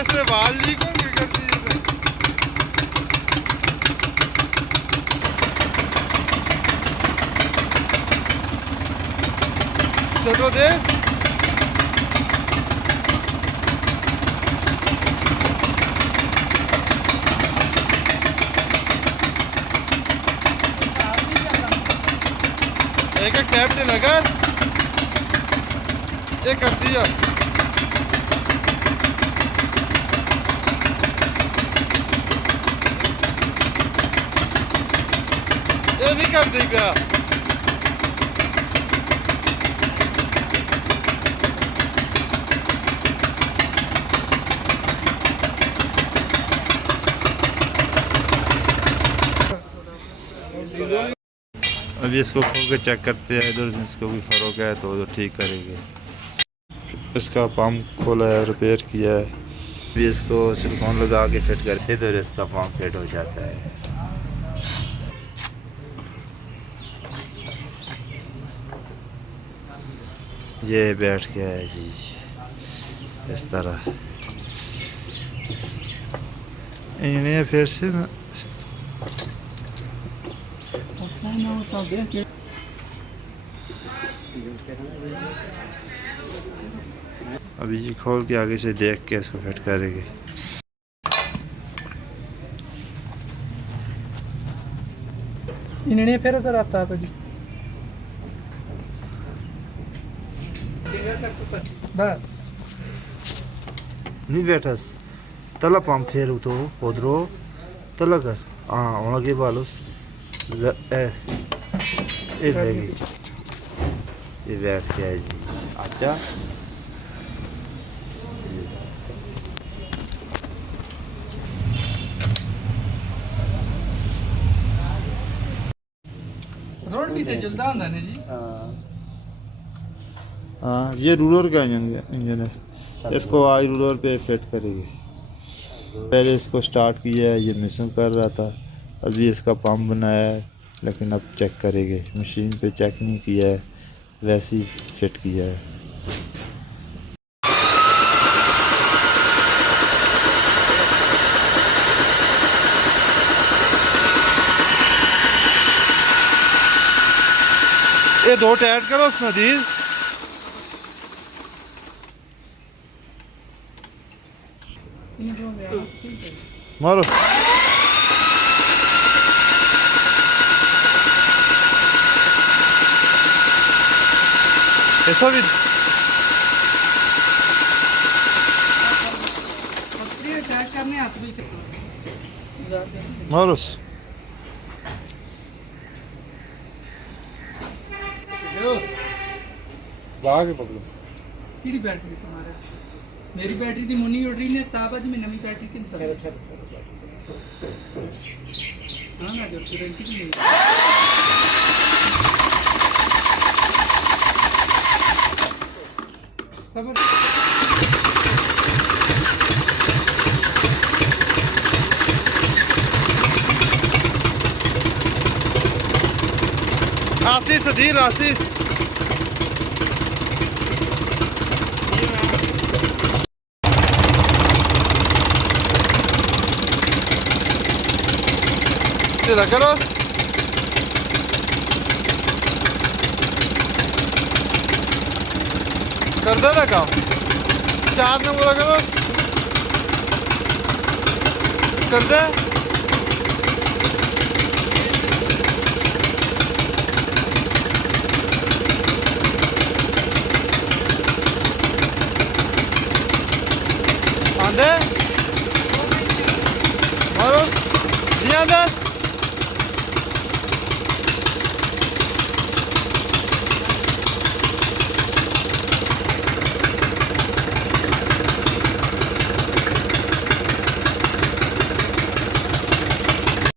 इसमें बाल लीक होंगे कर दिए चलो देश एक कैप्टन अगर ये कर दिया ये नहीं कर देगा अभी इसको खोल के चेक करते हैं इधर इसको भी फ़र्क है तो ठीक करेंगे। इसका पंप खोला है रिपेयर किया है अभी इसको सिलिकॉन लगा के फिट करके तो इसका पंप फिट हो जाता है। ये बैठ गया है जी इस तरह इन्हें फिर से अभी ये खोल के आगे से देख के इसको फिट करेंगे। इन्हें फिर सर आता है बस नहीं बैठा तला पंप फेर तो उधरो तला कर हाँ उनके बालोस ये बैठ गया जी अच्छा रोड भी तो चलता होता है जी। हाँ ये रूलर का इंजन है इसको आज रूलर पे फिट करेंगे। पहले इसको स्टार्ट किया है ये मिसिंग कर रहा था अभी इसका पंप बनाया है लेकिन अब चेक करेंगे मशीन पे चेक नहीं किया है वैसे ही फिट किया है। ये दो टाइट करो उसमें दीज मारो ऐसा भी मारो बाहर पकड़ो किड़ी बैटरी तुम्हारे मेरी बैटरी दी मुन्नी उड़ रही ने ताब अज में नवी बैटरी कैंसिल हां ना जो गारंटी भी नहीं सबर आशीष अधीर आशीष करो कर दो ना काम 4 नंबर करो कर दे आंदे मारो दिया 10